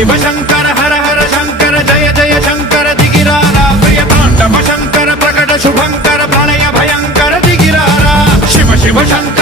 शिव शंकर हर हर शंकर जय जय शंकर दिगिरारा प्रिय तांडव शंकर प्रकट शुभंकर प्रणय भयंकर दिगिरारा शिव शिव शंकर